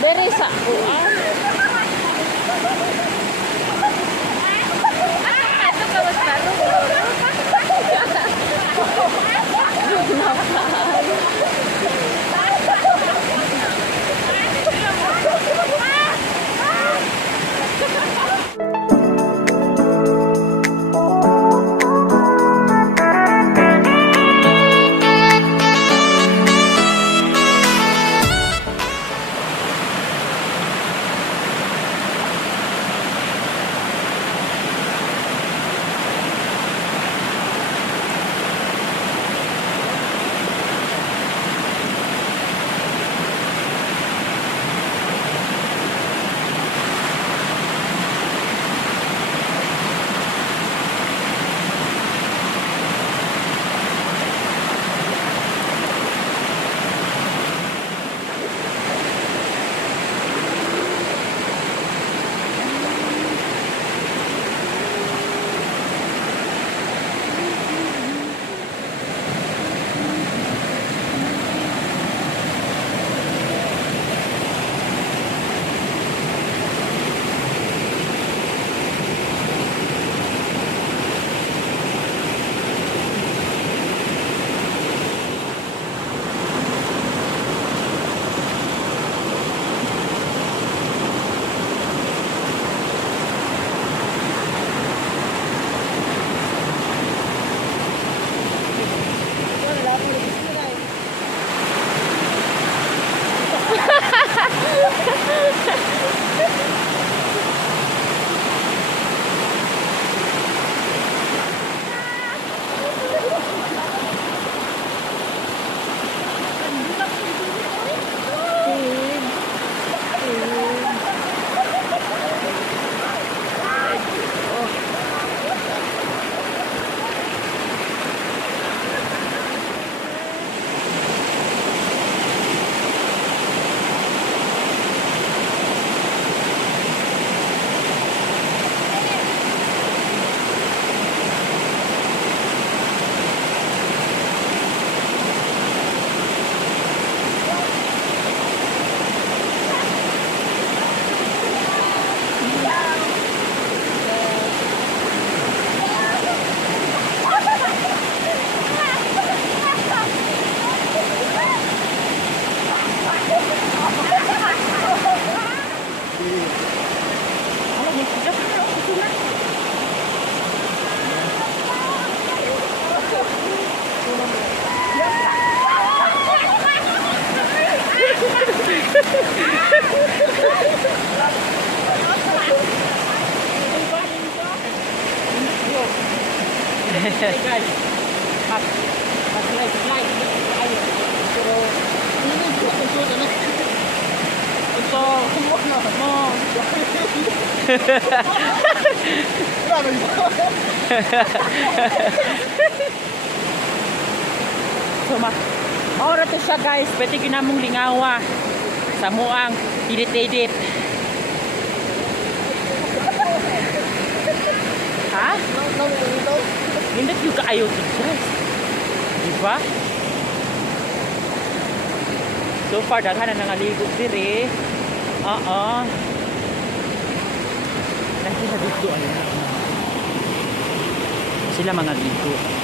Dari sa kuan. Ato ka mas talo. Guys, mag-like tayo. Pero, hindi ko ito na. Ito, kumuha na mo. So, maura to siya guys. Pwede ginamong lingawa. Sa muang edit-edit. Ha? Hindi yung kaayo to guys. Diba? So far, daghan na nangaligo diri. Oo. Nanti na dito ayun. Sila mga ligo.